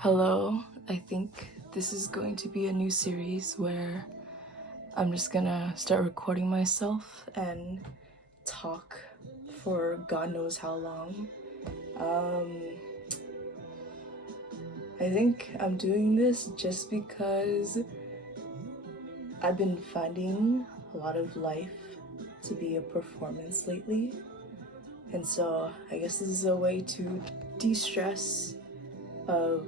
Hello, I think this is going to be a new series where I'm just gonna start recording myself and talk for God knows how long. I think I'm doing this just because I've been finding a lot of life to be a performance lately. And so I guess this is a way to de-stress of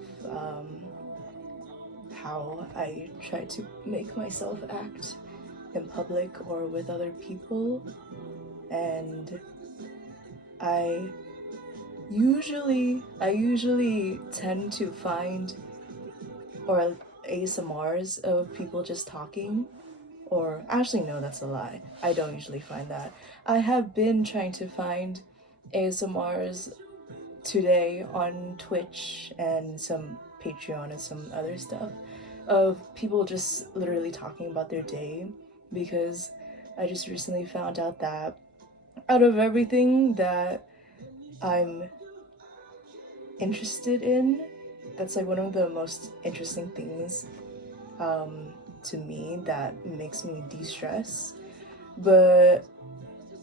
how I try to make myself act in public or with other people. And I usually tend to find or ASMRs of people just talking, or actually no, that's a lie. I don't usually find that. I have been trying to find ASMRs today on Twitch and some Patreon and some other stuff of people just literally talking about their day, because I just recently found out that out of everything that I'm interested in, that's like one of the most interesting things to me that makes me de-stress. But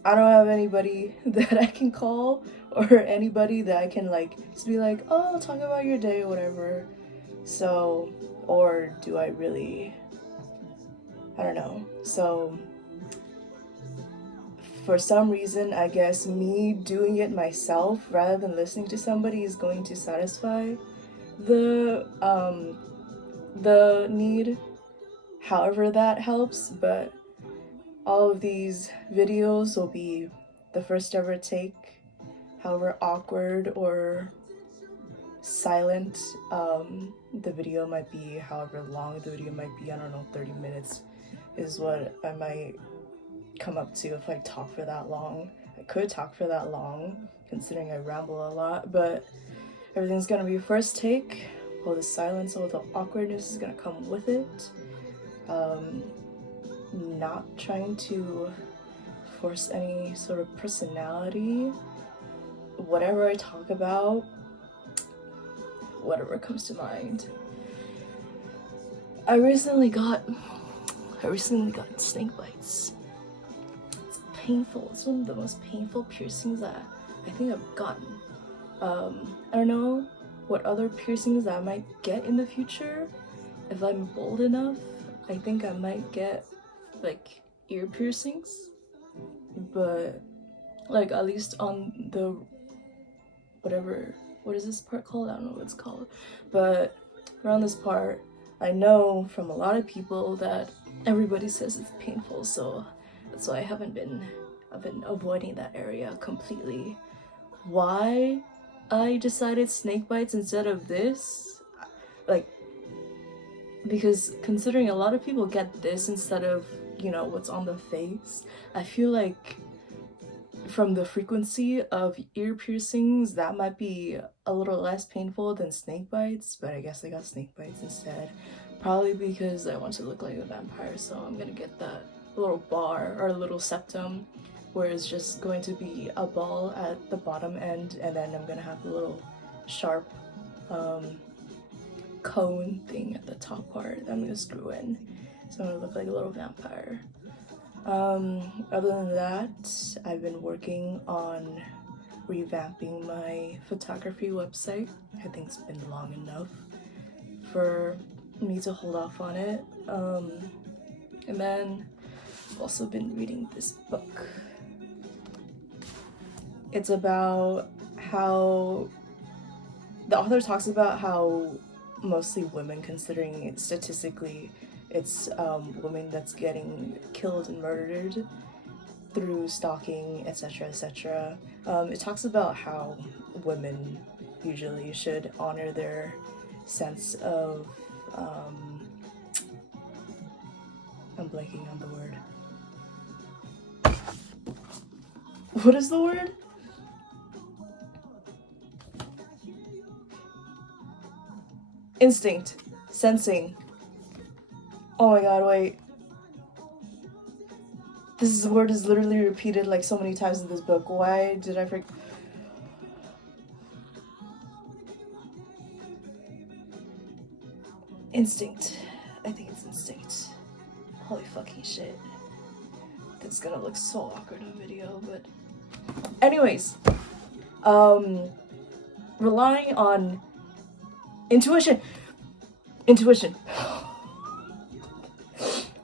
I don't have anybody that I can call or anybody that I can like just be like, oh, talk about your day or whatever. So, or do I really? I don't know. So, for some reason, I guess me doing it myself rather than listening to somebody is going to satisfy the need. However that helps, but all of these videos will be the first ever take, however awkward or silent the video might be, however long the video might be. I don't know, 30 minutes is what I might come up to if I talk for that long. I could talk for that long considering I ramble a lot, but everything's gonna be first take. All the silence, all the awkwardness is gonna come with it. Not trying to force any sort of personality. Whatever I talk about, whatever comes to mind. I recently got snake bites. It's painful. It's one of the most painful piercings that I think I've gotten. I don't know what other piercings I might get in the future. If I'm bold enough, I think I might get like ear piercings, but like at least on the what is this part called? I don't know what it's called, but around this part, I know from a lot of people that everybody says it's painful, so that's why I've been avoiding that area completely. Why I decided snake bites instead of this, like, because considering a lot of people get this instead of, you know, what's on the face, I feel like from the frequency of ear piercings, that might be a little less painful than snake bites, but I guess I got snake bites instead. Probably because I want to look like a vampire, so I'm gonna get that little bar or little septum where it's just going to be a ball at the bottom end, and then I'm gonna have a little sharp cone thing at the top part that I'm gonna screw in. So I'm gonna look like a little vampire. Other than that, I've been working on revamping my photography website. I think it's been long enough for me to hold off on it. And then I've also been reading this book. It's about how the author talks about how mostly women, considering it statistically it's women that's getting killed and murdered through stalking, etc., etc. It talks about how women usually should honor their sense of I'm blanking on the word. What is the word? Instinct. Sensing. Oh my god, wait. This word is literally repeated like so many times in this book. Why did I forget? Instinct. I think it's instinct. Holy fucking shit. It's gonna look so awkward on video, but anyways, relying on intuition.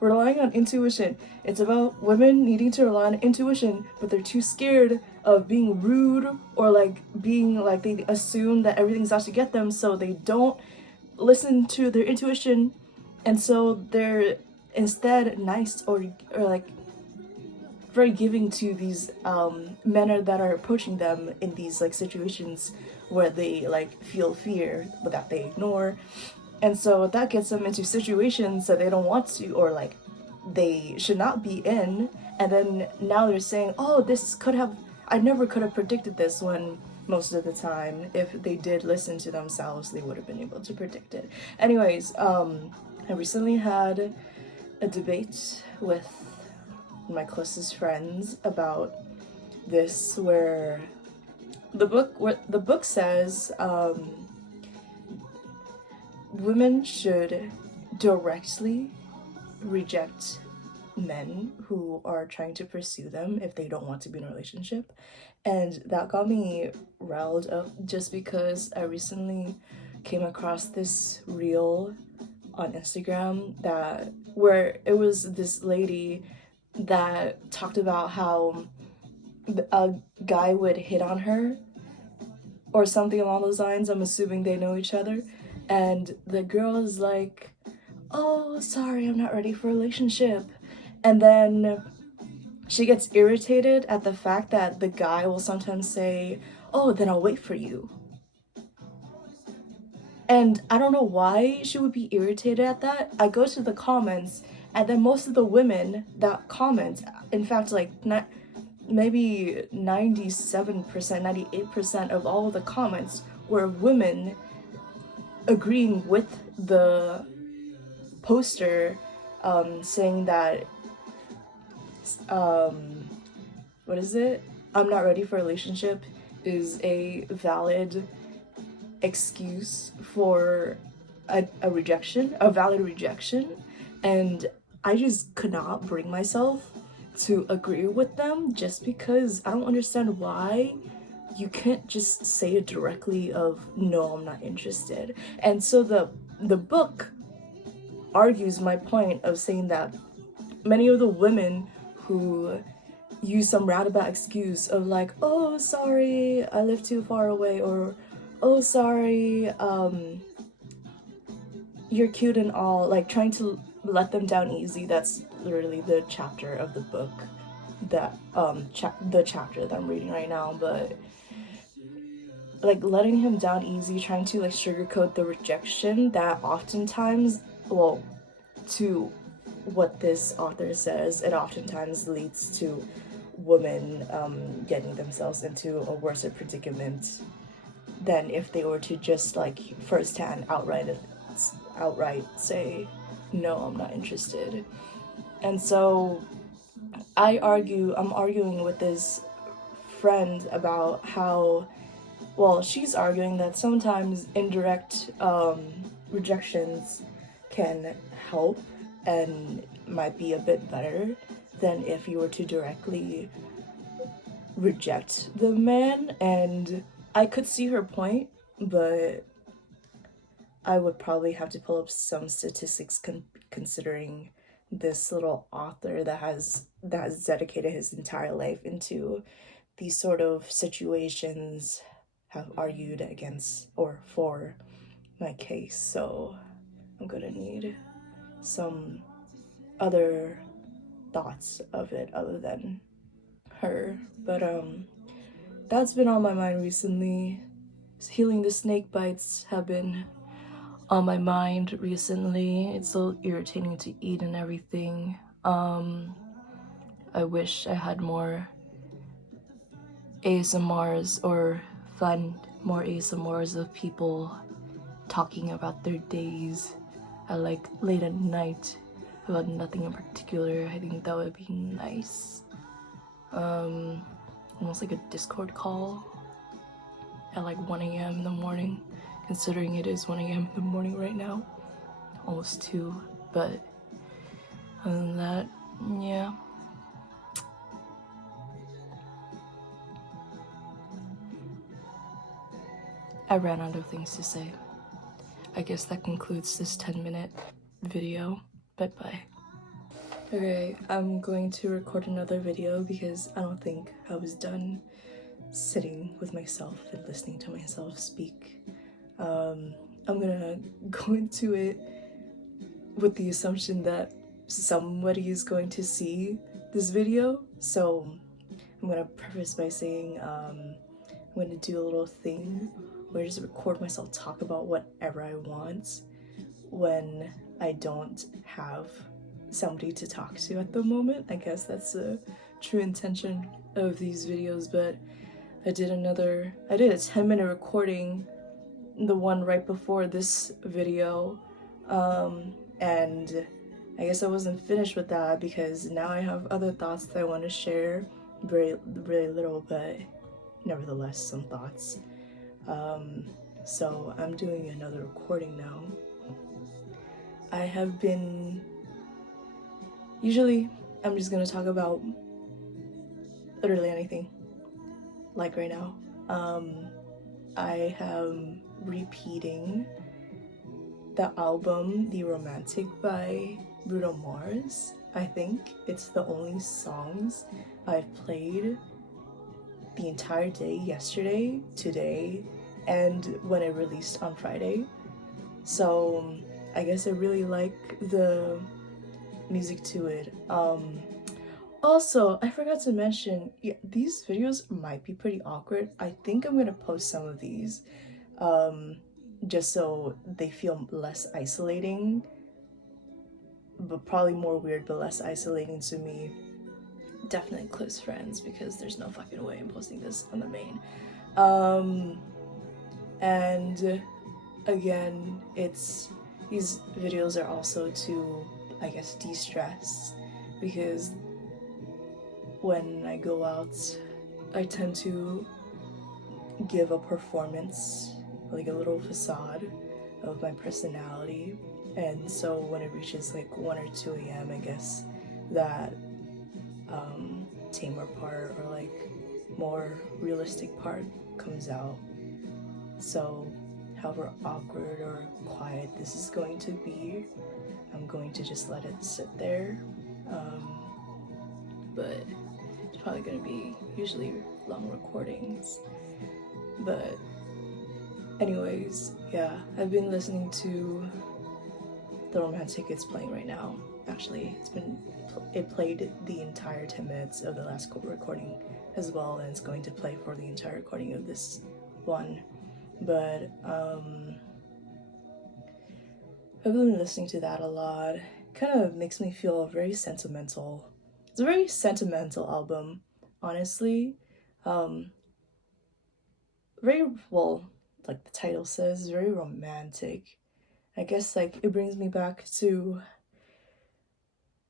Relying on intuition. It's about women needing to rely on intuition, but they're too scared of being rude or like being like they assume that everything's out to get them, so they don't listen to their intuition, and so they're instead nice or like very giving to these men that are approaching them in these like situations where they like feel fear but that they ignore, and so that gets them into situations that they don't want to or like they should not be in, and then now they're saying, oh, this could have, I never could have predicted this, when most of the time if they did listen to themselves they would have been able to predict it. Anyways, I recently had a debate with my closest friends about this, where the book says women should directly reject men who are trying to pursue them if they don't want to be in a relationship. And that got me riled up just because I recently came across this reel on Instagram that where it was this lady that talked about how a guy would hit on her or something along those lines. I'm assuming they know each other. And the girl is like, oh, sorry, I'm not ready for a relationship. And then she gets irritated at the fact that the guy will sometimes say, oh, then I'll wait for you. And I don't know why she would be irritated at that. I go to the comments, and then most of the women that comment, in fact, like maybe 97%, 98% of all of the comments were women agreeing with the poster, saying that, what is it? I'm not ready for a relationship is a valid excuse for a rejection, a valid rejection. And I just could not bring myself to agree with them, just because I don't understand why you can't just say it directly of, no, I'm not interested. And so the book argues my point of saying that many of the women who use some roundabout excuse of like, oh, sorry, I live too far away, or oh, sorry, you're cute and all, like trying to let them down easy. That's literally the chapter of the book that the chapter that I'm reading right now. But like letting him down easy, trying to like sugarcoat the rejection that oftentimes, well, to what this author says, it oftentimes leads to women getting themselves into a worse predicament than if they were to just like firsthand outright say, no, I'm not interested. And so I'm arguing with this friend about how, well, she's arguing that sometimes indirect rejections can help and might be a bit better than if you were to directly reject the man. And I could see her point, but I would probably have to pull up some statistics considering this little author that has dedicated his entire life into these sort of situations have argued against or for my case. So I'm gonna need some other thoughts of it other than her. But that's been on my mind recently. Healing the snake bites have been on my mind recently. It's so irritating to eat and everything. I wish I had more ASMRs or find more ASMRs of people talking about their days at like late at night about nothing in particular. I think that would be nice. Almost like a Discord call at like 1 a.m. in the morning, considering it is 1 a.m. in the morning right now. almost 2, but other than that, yeah. I ran out of things to say. I guess that concludes this 10-minute video. Bye-bye. Okay, I'm going to record another video because I don't think I was done sitting with myself and listening to myself speak. I'm gonna go into it with the assumption that somebody is going to see this video, so I'm gonna preface by saying I'm gonna do a little thing where I just record myself talk about whatever I want when I don't have somebody to talk to at the moment. I guess that's the true intention of these videos, but I did a 10-minute recording, the one right before this video, and I guess I wasn't finished with that because now I have other thoughts that I want to share. Very little, but nevertheless some thoughts. So I'm doing another recording now. I have been, usually I'm just gonna talk about literally anything, like right now. I am repeating the album The Romantic by Bruno Mars. I think it's the only songs I've played the entire day yesterday, today, and when it released on Friday. So I guess I really like the music to it. Also, I forgot to mention, yeah, these videos might be pretty awkward. I think I'm gonna post some of these just so they feel less isolating, but probably more weird but less isolating to me. Definitely close friends, because there's no fucking way I'm posting this on the main. And again, these videos are also to, I guess, de-stress, because when I go out, I tend to give a performance, like a little facade of my personality, and so when it reaches like 1 or 2 a.m., I guess that tamer part, or like more realistic part, comes out. So however awkward or quiet this is going to be, I'm going to just let it sit there. But it's probably going to be usually long recordings. But anyways, yeah, I've been listening to The Romantic. It's playing right now. Actually, it played the entire 10 minutes of the last recording as well, and it's going to play for the entire recording of this one. But I've been listening to that a lot. Kind of makes me feel very sentimental. It's a very sentimental album, honestly. Very, well, like the title says, very romantic. I guess like it brings me back to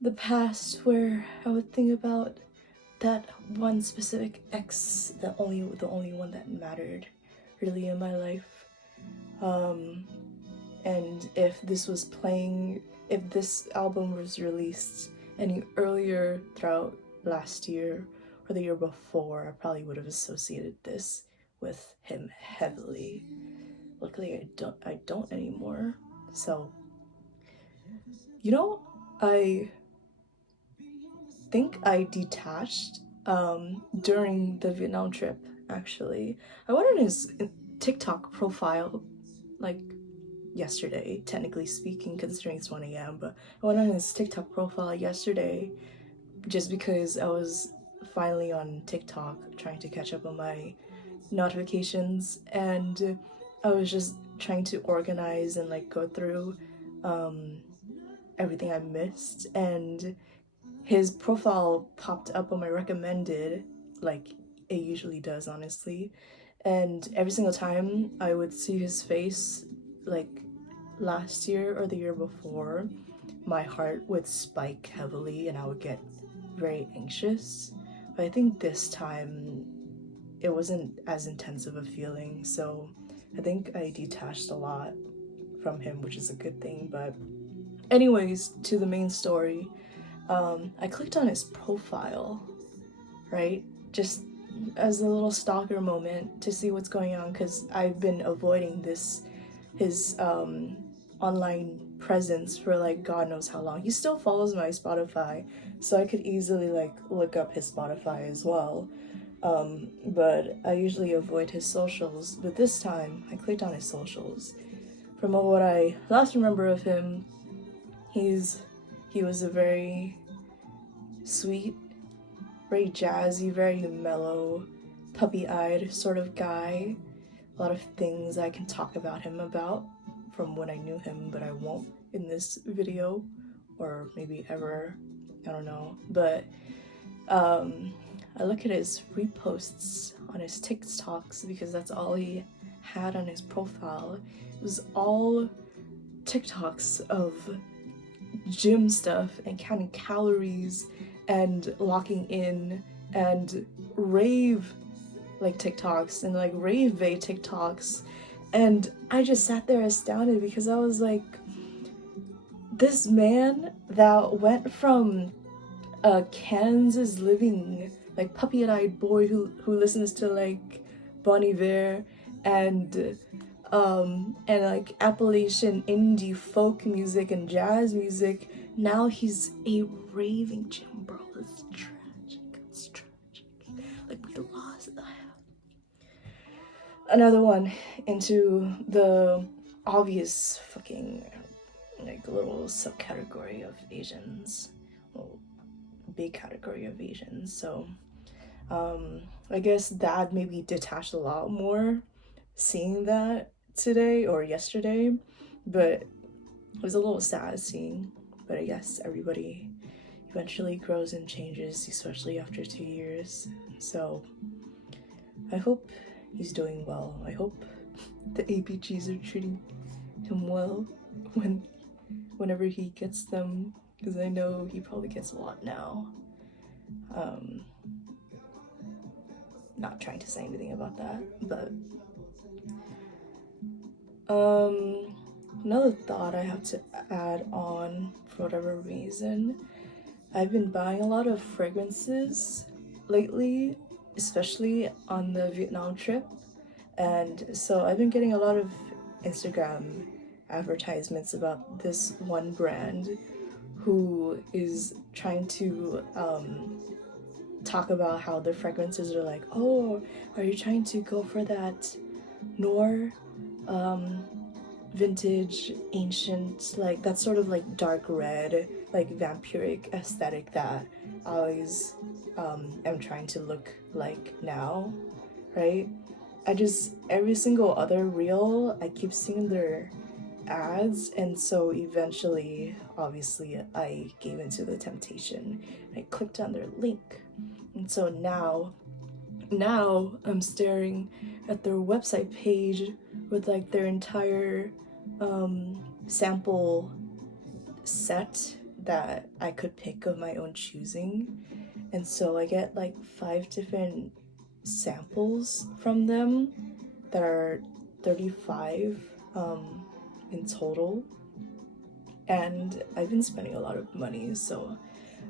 the past, where I would think about that one specific ex, the only one that mattered really in my life. And if this album was released any earlier throughout last year or the year before, I probably would have associated this with him heavily. Luckily I don't anymore. So, you know, I think I detached during the Vietnam trip, actually. I went on his TikTok profile like yesterday, technically speaking, considering it's 1 a.m., but I went on his TikTok profile yesterday just because I was finally on TikTok trying to catch up on my notifications, and I was just trying to organize and like go through everything I missed, and his profile popped up on my recommended, like it usually does, honestly, and every single time I would see his face, like last year or the year before, my heart would spike heavily and I would get very anxious. But I think this time it wasn't as intense of a feeling, so I think I detached a lot from him, which is a good thing. But anyways, to the main story, I clicked on his profile, right? Just as a little stalker moment to see what's going on, because I've been avoiding his online presence for like God knows how long. He still follows my Spotify, so I could easily like look up his Spotify as well. But I usually avoid his socials. But this time, I clicked on his socials. From what I last remember of him, he was a very sweet, very jazzy, very mellow, puppy-eyed sort of guy. A lot of things I can talk about him about from when I knew him, but I won't in this video, or maybe ever, I don't know. But I look at his reposts on his TikToks because that's all he had on his profile. It was all TikToks of gym stuff and counting calories and locking in and rave like TikToks and like rave bay TikToks. And I just sat there astounded because I was like, this man that went from a Kansas living like puppy-eyed boy who listens to like Bon Iver and like Appalachian indie folk music and jazz music, now he's a raving gym bro. It's tragic. It's tragic. Like we lost another one into the obvious fucking like little subcategory of Asians. Well, big category of Asians. So I guess that maybe detached a lot more seeing that today or yesterday, but it was a little sad seeing. But I guess everybody eventually grows and changes, especially after 2 years. So I hope he's doing well. I hope the ABGs are treating him well whenever he gets them, because I know he probably gets a lot now. Not trying to say anything about that, but another thought I have to add on, for whatever reason, I've been buying a lot of fragrances lately, especially on the Vietnam trip, and so I've been getting a lot of Instagram advertisements about this one brand who is trying to talk about how the fragrances are like, oh, are you trying to go for that noir vintage ancient, like that sort of like dark red, like vampiric aesthetic that I always am trying to look like now, right? Every single other reel I keep seeing their ads, and so eventually obviously I gave into the temptation. I clicked on their link, and so now I'm staring at their website page with like their entire sample set that I could pick of my own choosing. And so I get like 5 different samples from them that are 35 in total, and I've been spending a lot of money, so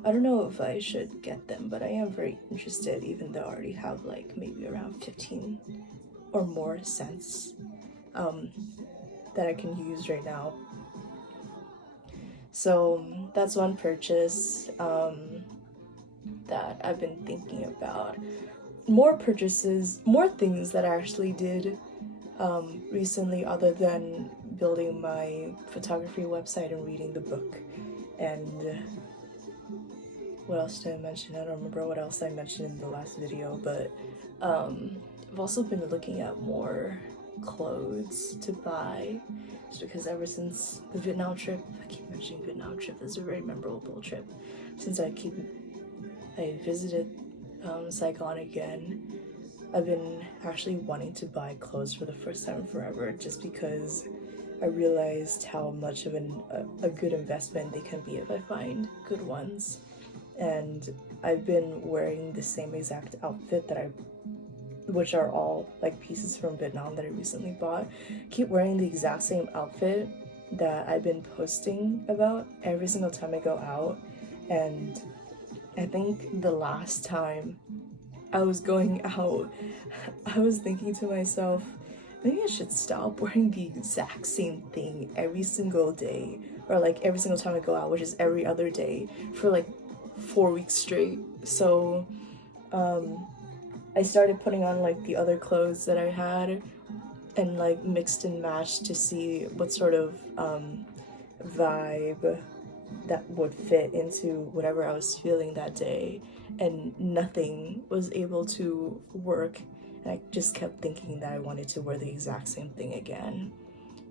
I don't know if I should get them, but I am very interested, even though I already have like maybe around 15 or more cents that I can use right now. So that's one purchase that I've been thinking about. More purchases, more things that I actually did recently, other than building my photography website and reading the book. And what else did I mention? I don't remember what else I mentioned in the last video, but I've also been looking at more clothes to buy, just because ever since the Vietnam trip, I keep mentioning Vietnam trip, it's a very memorable trip, since I visited Saigon again. I've been actually wanting to buy clothes for the first time in forever, just because I realized how much of a good investment they can be if I find good ones. And I've been wearing the same exact outfit which are all like pieces from Vietnam that I recently bought. Keep wearing the exact same outfit that I've been posting about every single time I go out. And I think the last time I was going out, I was thinking to myself, maybe I should stop wearing the exact same thing every single day, or like every single time I go out, which is every other day, for like 4 weeks straight. So I started putting on like the other clothes that I had and like mixed and matched to see what sort of vibe that would fit into whatever I was feeling that day, and nothing was able to work. And I just kept thinking that I wanted to wear the exact same thing again,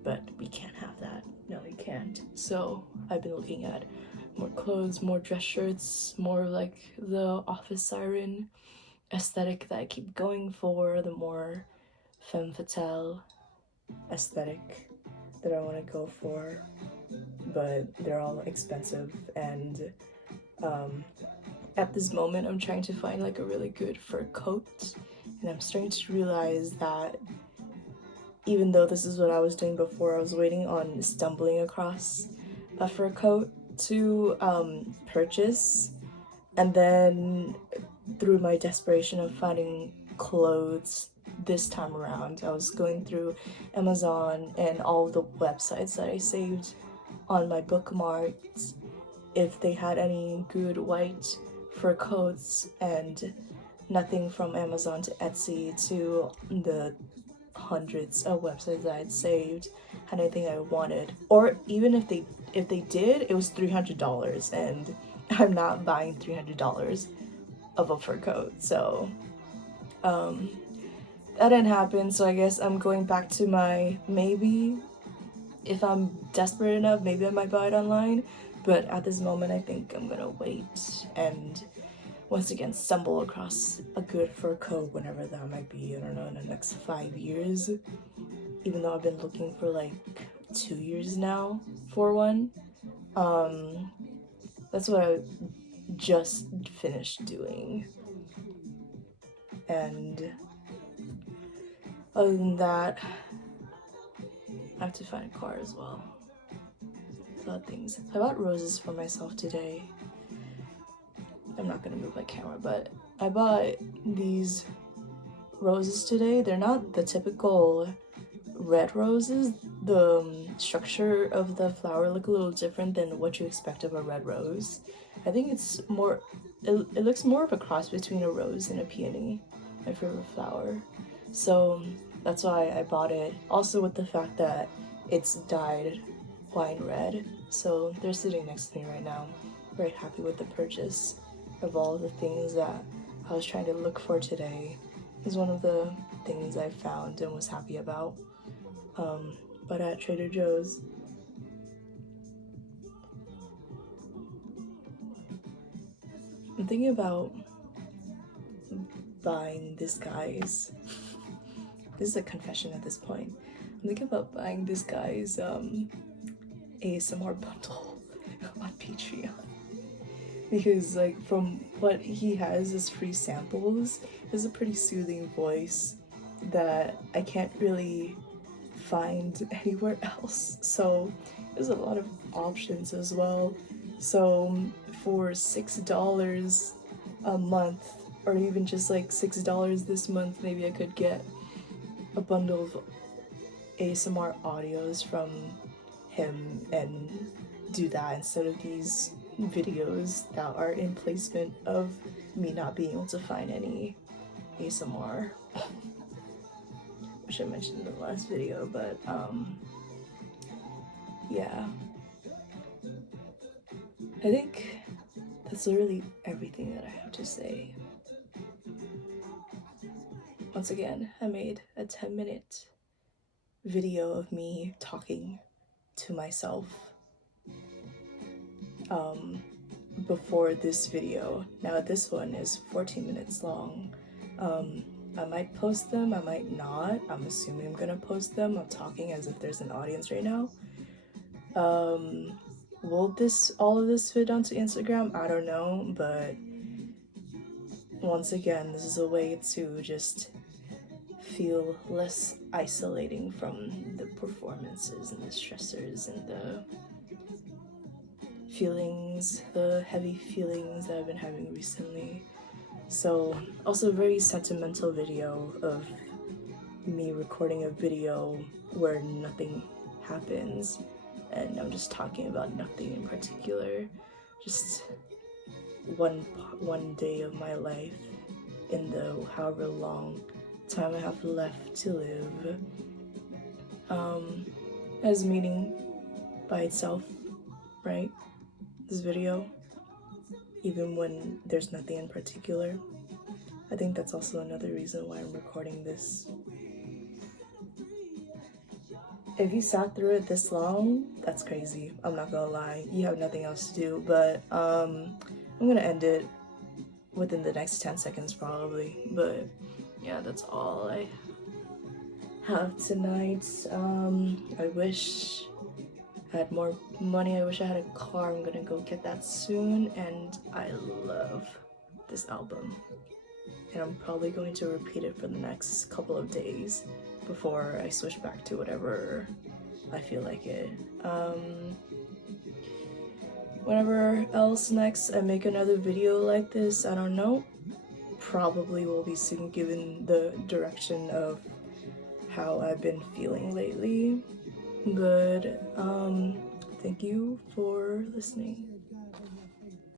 but we can't have that. No, we can't. So I've been looking at more clothes, more dress shirts, more like the office siren aesthetic that I keep going for, the more femme fatale aesthetic that I want to go for, but they're all expensive. And at this moment I'm trying to find like a really good fur coat, and I'm starting to realize that even though this is what I was doing before, I was waiting on stumbling across a fur coat to purchase, and then through my desperation of finding clothes this time around, I was going through Amazon and all of the websites that I saved on my bookmarks if they had any good white fur coats, and nothing from Amazon to Etsy to the hundreds of websites that I'd saved had anything I wanted. Or even if they did, it was $300, and I'm not buying $300 of a fur coat. So that didn't happen. So I guess I'm going back to my maybe, if I'm desperate enough, maybe I might buy it online. But at this moment, I think I'm gonna wait and once again stumble across a good fur coat whenever that might be. I don't know, in the next 5 years. Even though I've been looking for like 2 years now for one. That's what I just finished doing. And other than that, I have to find a car as well. A lot of things. I bought roses for myself today. I'm not gonna move my camera, but I bought these roses today. They're not the typical red roses. The structure of the flower look a little different than what you expect of a red rose. I think it's more, it looks more of a cross between a rose and a peony, my favorite flower. So that's why I bought it. Also with the fact that it's dyed wine red. So they're sitting next to me right now. Very happy with the purchase of all the things that I was trying to look for today. Is one of the things I found and was happy about. But at Trader Joe's. I'm thinking about buying this guy's, this is a confession at this point. I'm thinking about buying this guy's ASMR bundle on Patreon. Because like from what he has as free samples, there's a pretty soothing voice that I can't really find anywhere else. So there's a lot of options as well. So for $6 a month, or even just like $6 this month, maybe I could get a bundle of ASMR audios from him and do that instead of these videos that are in placement of me not being able to find any ASMR, which I mentioned in the last video. But yeah, I think that's literally everything that I have to say. Once again, I made a 10-minute video of me talking to myself before this video. Now this one is 14 minutes long. I might post them, I might not. I'm assuming I'm gonna post them. I'm talking as if there's an audience right now. Will all of this fit onto Instagram? I don't know, but once again, this is a way to just feel less isolating from the performances and the stressors and the feelings, the heavy feelings that I've been having recently. So also a very sentimental video of me recording a video where nothing happens and I'm just talking about nothing in particular, just one day of my life in the however long time I have left to live. Has meaning by itself, right? This video, even when there's nothing in particular. I think that's also another reason why I'm recording this. If you sat through it this long, that's crazy. I'm not gonna lie. You have nothing else to do, but I'm gonna end it within the next 10 seconds probably. But yeah, that's all I have tonight. I wish I had more money. I wish I had a car. I'm gonna go get that soon. And I love this album. And I'm probably going to repeat it for the next couple of days before I switch back to whatever I feel like it. Whenever else next I make another video like this, I don't know. Probably will be soon, given the direction of how I've been feeling lately. But thank you for listening.